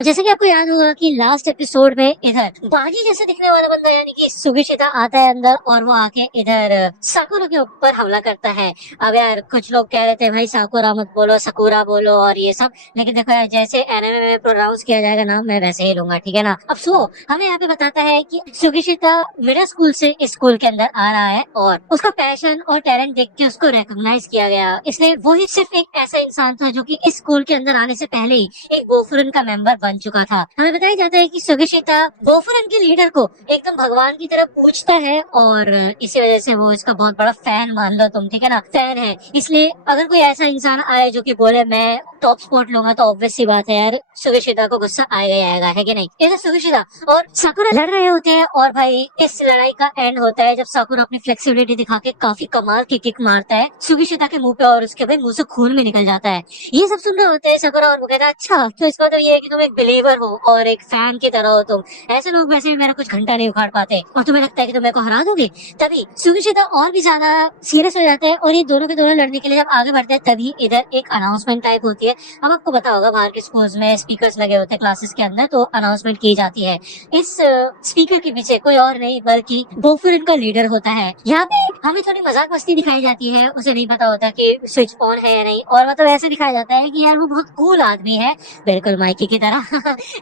जैसे कि आपको याद होगा कि लास्ट एपिसोड में इधर बाजी जैसे दिखने वाला बंदा यानी कि सुगिशिता आता है अंदर और वो आके इधर साकुरा के ऊपर हमला करता है। अब यार कुछ लोग कह रहे थे भाई साकुरा मत बोलो, सकूरा बोलो और ये सब, लेकिन देखो यार जैसे एनिमे में प्रोनाउंस किया जाएगा नाम मैं वैसे ही लूंगा, ठीक है ना। अब सो हमें यहाँ पे बताता है कि सुगिशिता मिडिल स्कूल से इस स्कूल के अंदर आ रहा है और उसका पैशन और टैलेंट देख के उसको रिकॉग्नाइज किया गया। इसलिए वो ही सिर्फ एक ऐसा इंसान था जो कि इस स्कूल के अंदर आने से पहले ही एक बोफुरन का मेंबर बन चुका था। हमें बताया जाता है कि सुगिशिता बोफुरन के लीडर को एकदम भगवान की तरह पूछता है और इसी वजह से वो इसका बहुत बड़ा फैन मान लो तुम, ठीक है ना, फैन है। इसलिए अगर कोई ऐसा इंसान आए जो कि बोले मैं टॉप स्पॉट लूंगा तो ऑब्वियस सी बात है यार सुगिशिता को गुस्सा आएगा ही आएगा, है कि नहीं। इधर सुगिशिता और साकुरा लड़ रहे होते हैं और भाई इस लड़ाई का एंड होता है जब साकुरा अपनी फ्लेक्सिबिलिटी दिखा के काफी कमाल की किक मारता है सुगिशिता के मुंह पे और उसके भाई मुंह से खून भी निकल जाता है। ये सब सुन रहे होते हैं साकुरा और वो कहता है अच्छा तो इसका तो ये है कि तुम एक बिलीवर हो और एक फैन की तरह हो तुम, ऐसे लोग वैसे भी मेरा कुछ घंटा नहीं उखाड़ पाते और तुम्हें लगता है कि तुम मेरे को हरा दोगे। तभी सुगिशिता और भी ज्यादा सीरियस हो जाते हैं और ये दोनों के दोनों लड़ने के लिए जब आगे बढ़ते हैं तभी इधर एक अनाउंसमेंट टाइप होती है। अब आपको पता होगा बाहर के स्कूल्स में स्पीकर्स लगे होते हैं क्लासेस के अंदर, तो अनाउंसमेंट की जाती है। इस स्पीकर के पीछे कोई और नहीं बल्कि बोफुरन का लीडर होता है। यहाँ पे हमें थोड़ी मजाक मस्ती दिखाई जाती है, उसे नहीं पता होता कि स्विच ऑन है या नहीं, और मतलब ऐसे दिखाया जाता है कि यार वो बहुत कूल आदमी है बिल्कुल माइकी की तरह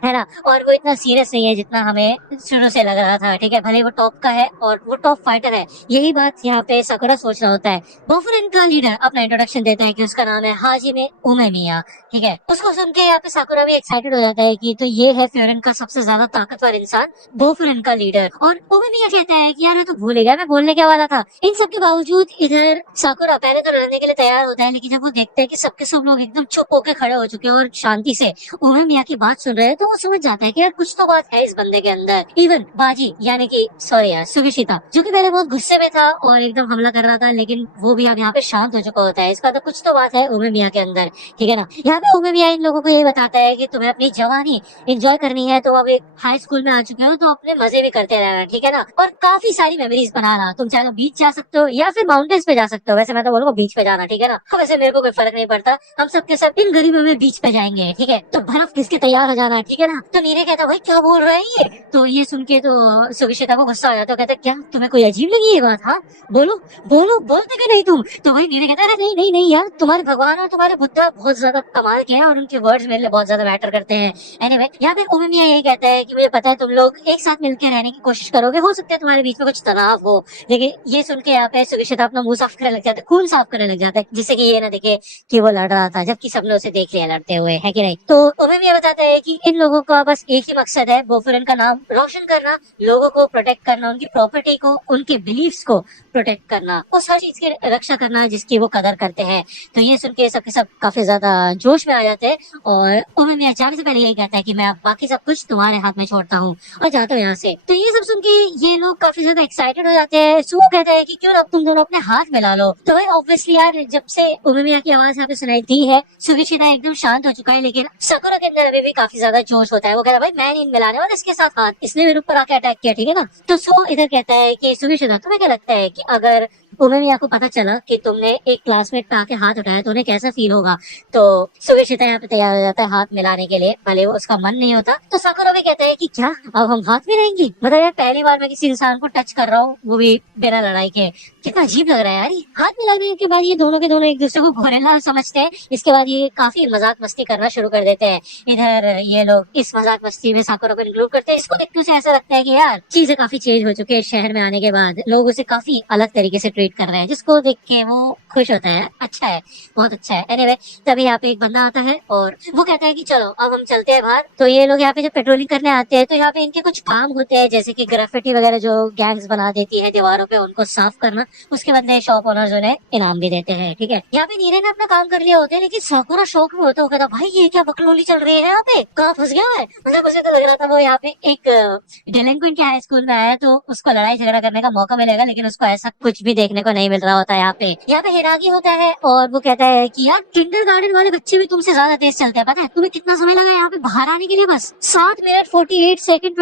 है ना, और वो इतना सीरियस नहीं है जितना हमें शुरू से लग रहा था, ठीक है। भले वो टॉप का है और वो टॉप फाइटर है, यही बात यहाँ पे साकुरा सोच रहा होता है। बोफुरन का लीडर अपना इंट्रोडक्शन देता है कि उसका नाम है हाजिमे उमेमिया, ठीक है। उसको सुन के यहाँ पे साकुरा भी एक्साइटेड हो जाता है कि तो ये है फ्योरन का सबसे ज्यादा ताकतवर इंसान, बोफुरन का लीडर। और उमेमिया कहता है कि यार मैं तो भूल गया, मैं बोलने क्या वाला था। इन सब के बावजूद इधर साकुरा पहले तो लड़ने के लिए तैयार होता है, लेकिन जब वो देखते हैं कि सबके सब लोग एकदम चुप होकर खड़े हो चुके हैं और शांति से उमेमिया की बात सुन रहे हैं, तो वो समझ जाता है कि यार कुछ तो बात है इस बंदे के अंदर। इवन बाजी यानी कि सॉरी यार सुगिशिता जो कि पहले बहुत गुस्से में था और एकदम हमला कर रहा था, लेकिन वो भी अब यहाँ पे शांत हो चुका होता है। इसका तो कुछ तो बात है उमेमिया के अंदर, ठीक है ना। यहाँ पे उमेमिया इन लोगों को ये बताता है कि तुम्हें अपनी जवानी एंजॉय करनी है तो अब एक हाई स्कूल में आ चुके हो तो अपने मजे भी करते रहना, ठीक है ना, और काफी सारी मेमोरीज बनाना। तुम चाहे तो बीच जा सकते हो या फिर माउंटेन्स पे जा सकते हो, वैसे मैं तो बोलूंगा बीच पे जाना, ठीक है ना। वैसे मेरे को कोई फर्क नहीं पड़ता, हम सबके सब इन गरीबों में बीच पे जाएंगे, ठीक है। तो बर्फ किसके तैयार हो जाना, ठीक है ना। तो नीरे कहता भाई क्या बोल रहे हैं ये, तो ये सुन के तो सुगिशिता को गुस्सा आ जाता है, कहता क्या तुम्हें कोई अजीब लगी ये बात, हाँ बोलो बोलो, बोलते क्यों नहीं तुम। तो भाई नीरे कहता है नहीं नहीं नहीं यार, तुम्हारे भगवान और तुम्हारे बुद्धा बहुत ज्यादा कमाल के हैं और उनके वर्ड्स मेरे लिए बहुत ज्यादा मैटर करते हैं। एनीवे यहाँ पे उमेमिया यही कहता है कि मुझे पता है तुम लोग एक साथ मिलकर रहने की कोशिश करोगे, हो सकता है तुम्हारे बीच में कुछ तनाव हो, लेकिन ये सुन के यहाँ पे सुगिशिता अपना मुंह साफ करने लग जाता है, खून साफ करने लग जाता है, जिससे कि ये ना देखे कि वो लड़ रहा था, जबकि सबने उसे देख लिया लड़ते हुए, है कि नहीं। तो उमेमिया बताता है कि इन लोगों का बस एक ही मकसद है, बोफुरन का नाम रोशन करना, लोगों को प्रोटेक्ट करना, उनकी प्रॉपर्टी को, उनके बिलीफ्स को प्रोटेक्ट करना, उस हर चीज की रक्षा करना जिसकी वो कदर करते हैं। तो ये सुन के सबके सब काफी ज्यादा जोश में आ जाते हैं और उमेमिया जाने से पहले यही कहता है कि मैं अब बाकी सब कुछ तुम्हारे हाथ में छोड़ता हूँ और जाता हूँ यहाँ से। तो ये सब सुन के ये लोग काफी ज्यादा एक्साइटेड हो जाते हैं। सुगो कहते हैं कि क्यों ना तुम दोनों अपने हाथ मिला लो। तो भाई ऑब्वियसली यार जब से उमेमिया की आवाज यहाँ पे सुनाई दी है सुगिशिता एकदम शांत हो चुका है, लेकिन साकुरा के अंदर अभी भी काफी ज्यादा जोश होता है। वो कहता है भाई मैं नहीं मिलाने वाला इसके साथ हाथ, इसने मेरे ऊपर आके अटैक किया, ठीक है ना। तो सो इधर कहता है कि सुगिशिता तुम्हें क्या लगता है कि अगर उमेमिया को पता चला कि तुमने एक क्लासमेट पे आके हाथ उठाया तो उन्हें कैसा फील होगा। तो सुगिशिता यहाँ पे तैयार हो जाता है हाथ मिलाने के लिए, भले वो उसका मन नहीं होता। तो साकुरा भी कहता है कि क्या अब हम हाथ में रहेंगे, मतलब यार पहली बार मैं किसी इंसान को टच कर रहा हूँ वो भी बिना लड़ाई के, कितना अजीब लग रहा है यार। हाथ मिलाने के बाद ये दोनों के दोनों एक दूसरे को गोरेला समझते हैं। इसके बाद ये काफी मजाक मस्ती करना शुरू कर देते हैं। इधर ये लोग इस मजाक मस्ती में साकुरा को इंक्लूड करते हैं। इसको देखने से ऐसा लगता है कि यार चीजें काफी चेंज हो चुकी है, शहर में आने के बाद लोग उसे काफी अलग तरीके से ट्रीट कर रहे हैं, जिसको देख के वो खुश होता है, अच्छा है, बहुत अच्छा है। एनीवे तभी यहाँ पे एक बंदा आता है और वो कहता है कि चलो अब हम चलते हैं बाहर। तो ये लोग यहाँ पे जब पेट्रोलिंग करने आते हैं तो यहाँ पे इनके कुछ काम होते हैं, जैसे कि ग्राफिटी वगैरह जो गैंग्स बना देती है दीवारों पे उनको साफ करना, उसके बदले शॉप ओनर्स उन्हें इनाम भी देते हैं, ठीक है। यहाँ पे नीरे ने अपना काम कर लिया होता है, लेकिन साकुरा शौक में होता है, कहता भाई ये क्या बकलोली चल रही है यहाँ पे, कहाँ फंस गया है। मतलब उसे तो लग रहा था वो यहाँ पे एक डेलिंक्वेंट के हाई स्कूल में आया तो उसको लड़ाई झगड़ा करने का मौका मिलेगा, लेकिन उसको ऐसा कुछ भी देखने को नहीं मिल रहा होता है। यहाँ पे हिरागी होता है और वो कहता है कि यार किंडरगार्टन वाले बच्चे भी तुमसे ज्यादा तेज चलते हैं, पता है तुम्हें कितना समय लगा यहाँ पे बाहर आने के लिए, बस 7 मिनट 48 सेकंड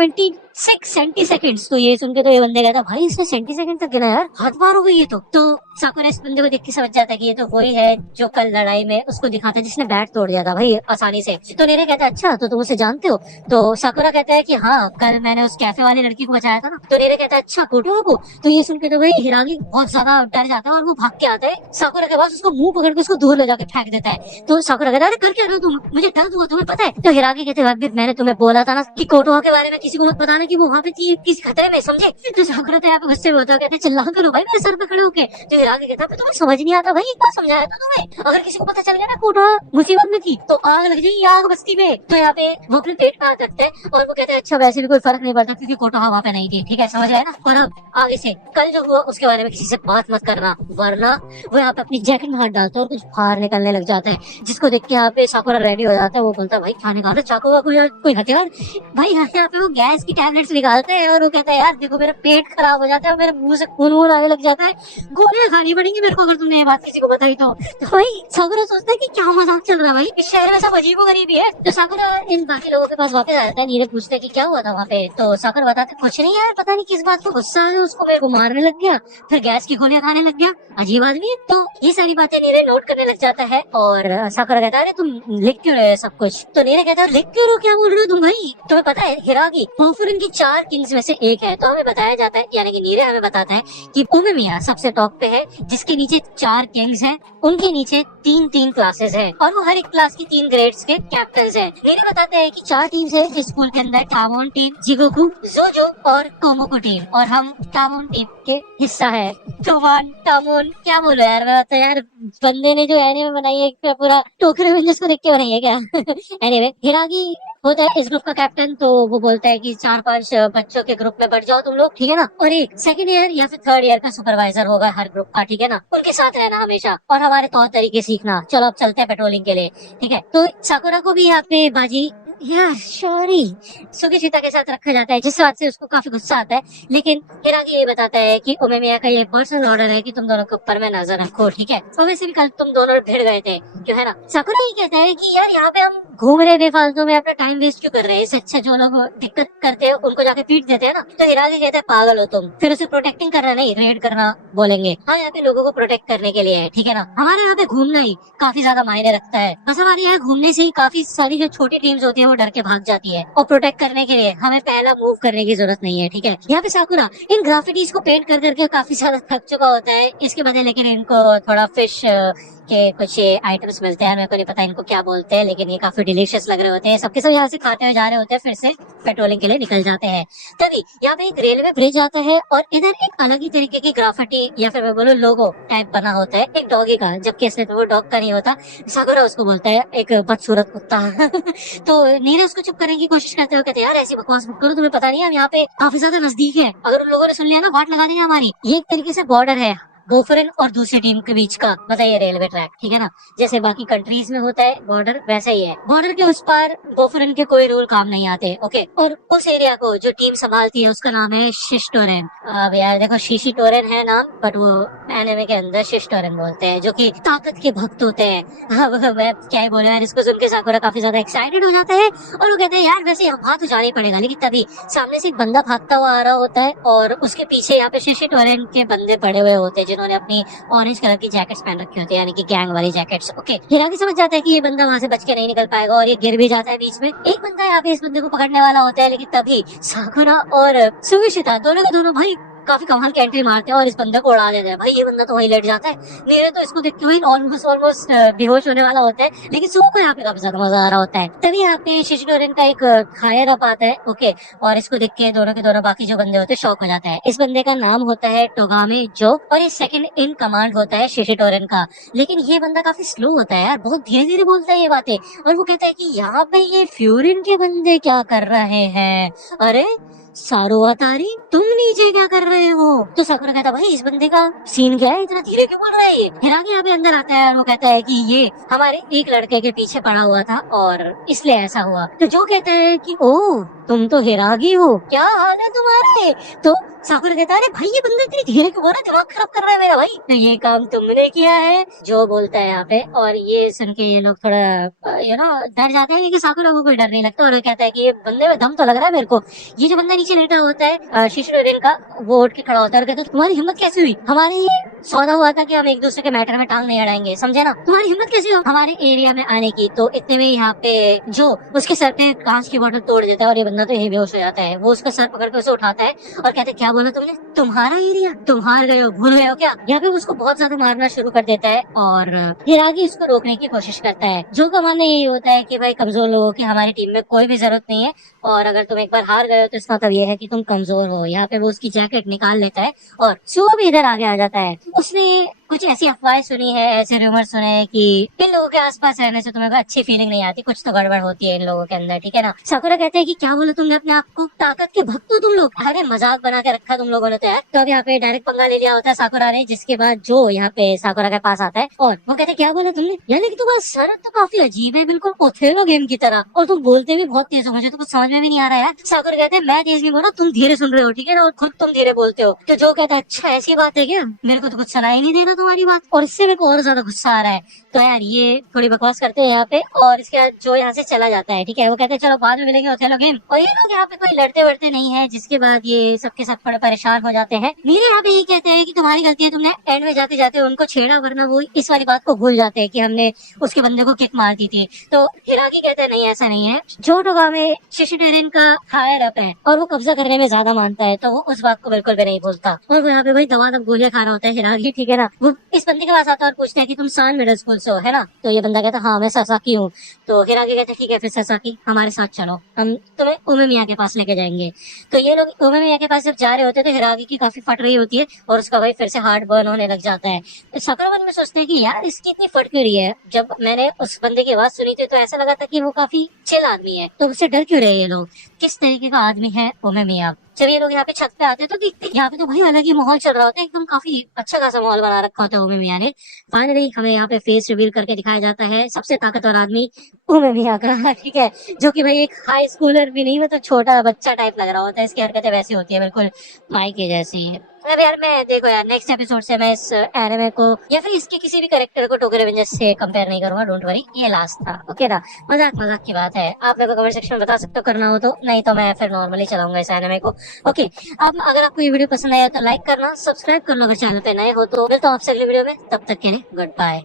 6 सेंटी सेकंड्स। तो ये सुन के तो ये बंदे कहता भाई इसने सेंटी सेकंड तक गिना यार, हद पार हो गई ये तो साकुरा इस बंदे को देख के समझ जाता है कि ये तो वही है जो कल लड़ाई में उसको दिखाता है जिसने बैट तोड़ दिया था भाई आसानी से। तो नीरे कहता है अच्छा तो तुम उसे जानते हो? तो साकुरा कहता है कि हाँ कल मैंने उस कैफे वाली लड़की को बचाया था ना। तो नीरे कहता है अच्छा कोटो को। तो ये सुन के तो भाई हिरागी बहुत ज्यादा डर जाता है और वो भाग के आता है साकुरा के पास, उसको मुंह पकड़ के उसको दूर ले जाके फेंक देता है। तो साकुरा कहता है अरे कर क्या रहे हो तुम, मुझे डर हुआ तुम्हें पता है? तो हिरागी कहते हैं मैंने तुम्हें बोला था ना कि कोटो के बारे में किसी को मत बताना कि वो वहाँ पे थी, किसी खतरे में, समझे? तो साकुरा तो यहाँ पे गुस्से में होता है, कहते चिल्ला करो भाई मेरे सर पे खड़े होके। तो हिरागी कहता है तुम्हें समझ नहीं आता भाई, क्या समझाया था तुम्हें? अगर किसी को पता चल गया ना कोटो मुसीबत में थी तो आग लग जाएगी, आग बस्ती में। तो यहाँ पे वो अपने पेट पे हाथ रखते हैं और वो कहते हैं अच्छा वैसे भी कोई फर्क नहीं पड़ता क्योंकि कोटो वहाँ पे नहीं थी, ठीक है समझ गए ना? और अब आगे से कल जो हुआ उसके बारे में किसी से बात मत करना, वरना वो यहाँ पे अपनी जैकेट में हाथ डालता है और कुछ बाहर निकलने लग जाता है, जिसको देख के यहाँ पे साकुरा रेडी हो जाता है। वो बोलता है भाई क्या निकाल रहे चाकू वाकू या कोई हथियार? भाई यहाँ पे वो गैस की टैबलेट्स निकालते हैं और वो कहता है यार देखो मेरा पेट खराब हो जाता है, मेरे मुंह से खून वून आने लग जाता है, गोलियां खानी पड़ेंगी मेरे को अगर तुमने ये बात किसी को बताई तो। भाई साकुरा सोचता है कि क्या मजाक चल रहा है भाई, इस शहर में सब अजीबो गरीबी है। तो साकुरा इन बाकी लोगों के पास वापस आता है, नीरे पूछते कि क्या हुआ था वहाँ पे। तो साकुरा बताते कुछ नहीं यार, पता नहीं किस बात को गुस्सा है उसको मेरे को मारने लग गया, फिर गैस की गोलियां खाने लग गया, अजीब आदमी है। तो ये सारी बातें नीरे नोट करने लग जाता है और साकुरा कहता है अरे तुम लिख क्यों रहे हो सब कुछ? तो नीरे कहता है लिख क्यों रहे हो, क्या बोल रहे हो तुम भाई? तुम्हें पता है हिरागी बोफुरिन की 4 किंग्स में से एक है। तो हमें बताया जाता है यानी कि नीरे हमें बताता है कि उमेमिया सबसे टॉप पे है जिसके नीचे 4 किंग्स हैं, उनके नीचे 3-3 क्लासेस हैं और वो हर एक क्लास की 3 ग्रेड्स के कैप्टन हैं। नीरे बताते हैं कि 4 टीम्स है इस स्कूल के अंदर, टामोन टीम, जिगोकू, जुजू और कोमोको टीम, और हम टामोन टीम के हिस्सा है। टामोन क्या बोलो यार, मैं तो यार बंदे ने जो एनीमे बनाई है पूरा टोकरे में जिसको देख के बनाई है क्या? एनीवे हिरागी होता है इस ग्रुप का कैप्टन। तो वो बोलता है कि 4-5 बच्चों के ग्रुप में बढ़ जाओ तुम लोग, ठीक है ना? और एक सेकंड ईयर या फिर थर्ड ईयर का सुपरवाइजर होगा हर ग्रुप का, ठीक है ना? उनके साथ रहना हमेशा और हमारे तौर तरीके सीखना। चलो अब चलते हैं पेट्रोलिंग के लिए, ठीक है? तो साकुरा को भी यहाँ पे बाजी यार सॉरी सुगिशिता के साथ रखा जाता है, जिस बात से उसको काफी गुस्सा आता है। लेकिन हिरागी ये बताता है कि उमेमिया का ये पर्सनल ऑर्डर है कि तुम दोनों के ऊपर में नजर रखो, ठीक है? तो वैसे भी कल तुम दोनों भिड़ गए थे क्यों, है ना? साकुरा ये कहता है कि यार यहाँ पे हम घूम रहे बेफालतू में, अपना टाइम वेस्ट क्यों कर रहे हैं? इससे अच्छा जो लोग दिक्कत करते हैं उनको जाके पीट देते हैं ना। तो हिरागी कहता है पागल हो तुम, फिर उसे प्रोटेक्टिंग करना नहीं रेड करना बोलेंगे। हाँ यहाँ पे लोगों को प्रोटेक्ट करने के लिए है, ठीक है ना? हमारे यहाँ पे घूमना ही काफी ज्यादा मायने रखता है, बस हमारे यहाँ घूमने से ही काफी सारी जो छोटी टीम्स होती है वो डर के भाग जाती है और प्रोटेक्ट करने के लिए हमें पहला मूव करने की जरूरत नहीं है, ठीक है? यहाँ पे साकुरा इन ग्राफिटीज को पेंट कर करके काफी ज्यादा थक चुका होता है इसके बदले, लेकिन इनको थोड़ा फिश के कुछ आइटम्स मिलते हैं, मेरे को नहीं पता इनको क्या बोलते हैं, लेकिन ये काफी डिलीशियस लग रहे होते हैं। सबके सब यहाँ से खाते हुए जा रहे होते हैं, फिर से पेट्रोलिंग के लिए निकल जाते हैं। तभी यहाँ पे एक रेलवे ब्रिज आता है और इधर एक अलग ही तरीके की ग्राफिटी या फिर मैं बोलूँ लोगो टाइप बना होता है एक डॉगी का, जबकि असली तो वो डॉग का नहीं होता। साकुरा उसको बोलता है एक बदसूरत कुत्ता। तो नीरे उसको चुप करने की कोशिश करते हुए कहते हैं यार ऐसी बकवास मत करो, तुम्हें पता नहीं हम यहाँ पे काफी ज्यादा नजदीक है, अगर उन लोगों ने सुन लिया ना वाट लगा देंगे हमारी। ये एक तरीके से बॉर्डर है बोफरिन और दूसरी टीम के बीच का, मतलब ये रेलवे ट्रैक, ठीक है ना? जैसे बाकी कंट्रीज में होता है बॉर्डर, वैसा ही है। बॉर्डर के उस पार बोफरिन के कोई रूल काम नहीं आते, ओके? और उस एरिया को जो टीम संभालती है उसका नाम है शिशटोरेन। अब यार देखो शिशिटोरेन है नाम, बट वो एनिमे के अंदर शिशटोरेन बोलते हैं, जो कि ताकत के भक्त होते हैं। अब मैं क्या ही बोलूं यार, इसको सुन के साकुरा काफी ज्यादा एक्साइटेड हो जाता है और वो कहते हैं यार वैसे वहां तो जाना ही पड़ेगा। लेकिन तभी सामने से एक बंदा भागता हुआ आ रहा होता है और उसके पीछे यहाँ पे शिशिटोरेन के बंदे पड़े हुए होते हैं जिन्होंने अपनी ऑरेंज कलर की जैकेट्स पहन रखी होती है, यानी कि गैंग वाली जैकेट्स, ओके? हिरागी समझ जाता है कि ये बंदा वहां से बच के नहीं निकल पाएगा और ये गिर भी जाता है बीच में। एक बंदा यहाँ पे इस बंदे को पकड़ने वाला होता है, लेकिन तभी साकुरा और सुगिशिता दोनों के दोनों भाई काफी कमाल की एंट्री मारते हैं और इस बंदे को उड़ा देते हैं। भाई ये बंदा तो वहीं लेट जाता है। नीरे तो इसको देख के वही ऑलमोस्ट बेहोश होने वाला होता है, लेकिन सुबह को यहाँ पे काफी ज्यादा मजा आ रहा होता है। तभी यहाँ पे शिशिटोरेन का एक हायर अप आता है, ओके? और इसको देख के दोनों के दोनों बाकी जो बंदे होते हैं शॉक हो जाता है। इस बंदे का नाम होता है टोगामे जो, और ये सेकंड इन कमांड होता है शिशिटोरेन का। लेकिन ये बंदा काफी स्लो होता है यार, बहुत धीरे धीरे बोलता है ये बातें, और वो कहता है कि यहाँ पे ये फ्यूरिन के बंदे क्या कर रहे हैं? अरे सारुवातारी तुम नीचे क्या कर रहे हो? तो साकुरा कहता भाई इस बंदे का सीन क्या है, इतना धीरे क्यों बोल रहा है ये? हिरागी यहाँ पे अंदर आता है और वो कहता है कि ये हमारे एक लड़के के पीछे पड़ा हुआ था और इसलिए ऐसा हुआ। तो जो कहता है कि ओह तुम तो हिरागी हो, क्या हाल है तुम्हारे? तो साकुरा कहता है अरे भाई ये बंदा इतनी धीरे क्यों बोल रहा है, दिमाग खराब कर रहा है मेरा भाई, तो ये काम तुमने किया है, जो बोलता है यहाँ पे। और ये सुन के ये लोग थोड़ा डर जाते हैं, क्योंकि साकुरा को कोई डर नहीं लगता, और वो कहता है कि ये बंदे में दम तो लग रहा है मेरे को। ये जो बंदा नीचे लेटा होता है शिशुडेन का, वो उठ के खड़ा होता है और कहता है तुम्हारी हिम्मत कैसे हुई, हमारे ये सौदा हुआ था कि हम एक दूसरे के मैटर में टांग नहीं अड़ाएंगे, समझे ना, तुम्हारी हिम्मत कैसे हो हमारे एरिया में आने की। तो इतने में यहाँ पे जो उसके सर पे कांच की बोतल तोड़ देता है और ये बंदा तो बेहोश हो जाता है। वो उसका सर पकड़ के उसे उठाता है और कहते हैं क्या बोला तुमने, तुम्हारा एरिया, तुम हार गए हो, भूल गए हो क्या। यहाँ पे उसको बहुत ज्यादा मारना शुरू कर देता है और हिरागी उसको रोकने की कोशिश करता है। जो का मानना यही होता है कि भाई कमजोर लोगों की हमारी टीम में कोई भी जरूरत नहीं है, और अगर तुम एक बार हार गए हो तो इसका मतलब ये है कि तुम कमजोर हो। यहाँ पे वो उसकी जैकेट निकाल लेता है और सुबह भी इधर आगे आ जाता है। उसने कुछ ऐसी अफवाहें सुनी है, ऐसे रूमर सुने हैं कि इन लोगों के आसपास रहने से तुम्हें कोई अच्छी फीलिंग नहीं आती, कुछ तो गड़बड़ होती है इन लोगों के अंदर, ठीक है ना। साकुरा कहते हैं कि क्या बोलो तुमने अपने आप को, ताकत के भक्त हो तुम लोग, अरे मजाक बना के रखा तुम लोगों ने तो अब यहाँ पे डायरेक्ट पंगा ले लिया होता है साकुरा ने, जिसके बाद जो यहाँ पे साकुरा के पास आता है और वो कहते हैं क्या बोला तुमने, यानी कि तुम्हारा शरत तो काफी अजीब है, बिल्कुल ओथेलो गेम की तरह, और तुम बोलते भी बहुत तेज हो, मुझे तो कुछ समझ में भी नहीं आ रहा है। साकुरा कहते हैं मैं तेज नहीं बोल रहा, तुम धीरे सुन रहे हो, ठीक है ना, और खुद तुम धीरे बोलते हो। तो जो कहता है अच्छा ऐसी बात है क्या, मेरे को तो कुछ सुनाई नहीं दे रहा तुम्हारी बात, और इससे मेरे को और ज्यादा गुस्सा आ रहा है। तो यार ये थोड़ी बकवास करते हैं यहाँ पे, और इसके बाद जो यहाँ से चला जाता है, ठीक है, वो कहते हैं चलो बाद में मिलेंगे ओथेलो गेम। और ये लोग यहाँ पे कोई लड़ते वड़ते नहीं है, जिसके बाद ये सबके सब थोड़े परेशान हो जाते हैं। मेरे यहाँ पे ये कहते हैं कि तुम्हारी गलती है, तुमने एंड में जाते जाते उनको छेड़ा, वरना वो इस वाली बात को भूल जाते हैं कि हमने उसके बंदे को किक मार दी थी। तो हिरागी कहते हैं नहीं ऐसा नहीं है, जोटोगा में शिशिडेरिन का हायर अप है और वो कब्जा करने में ज्यादा मानता है, तो वो उस बात को बिल्कुल भी नहीं भूलता। और वो यहाँ पे भाई दवा दब गोलियां खा रहा होता है हिरागी, ठीक है ना। वो इस बंदे के पास आता है और पूछता है कि तुम सान मिडिल स्कूल से हो, है ना। तो ये बंदा कहता है हाँ मैं सासाकी हूँ। तो हिरागी कहते हैं ठीक है फिर सासाकी हमारे साथ चलो, हम तुम्हें उमेमिया के पास लेके जाएंगे। तो ये लोग उमेमिया के पास जब जा रहे होते हैं तो हिरागी की काफी फट रही होती है और उसका भाई फिर से हार्ट बर्न होने लग जाता है। तो साकुरा में सोचते हैं कि यार इसकी इतनी फट क्यों रही है, जब मैंने उस बंदे की आवाज सुनी थी तो ऐसा लगा था कि वो काफी चिल आदमी है, तो उससे डर क्यों रहे ये लोग, किस तरीके का आदमी है उमेमिया। जब ये लोग यहाँ पे छत पे आते हैं तो देखते हैं यहाँ पे तो भाई अलग ही माहौल चल रहा होता है, एकदम काफी अच्छा खासा माहौल बना रखा होता है उमेमिया ने। फाइनली हमें यहाँ पे फेस रिवील करके दिखाया जाता है सबसे ताकतवर आदमी उमेमिया का, ठीक है, जो कि भाई एक हाई स्कूलर भी नहीं, मतलब छोटा बच्चा टाइप लग रहा होता है, इसकी हरकतें वैसी होती है बिल्कुल माई के जैसी। अब यार मैं देखो यार नेक्स्ट एपिसोड से मैं इस एनिमे को या फिर इसके किसी भी कैरेक्टर को टोकरे रेवेंजर्स से कंपेयर नहीं करूंगा, डोंट वरी, ये लास्ट था, ओके ना। मजाक मजाक की बात है, आप मेरे को कमेंट सेक्शन में बता सकते हो करना हो तो, नहीं तो मैं फिर नॉर्मली चलाऊंगा इस एनिमे को, ओके। अब अगर आपको ये वीडियो पसंद आया तो लाइक करना, सब्सक्राइब कर लो अगर चैनल पे नए हो तो। मिलता हूँ आपसे अगली वीडियो में, तब तक के लिए गुड बाय।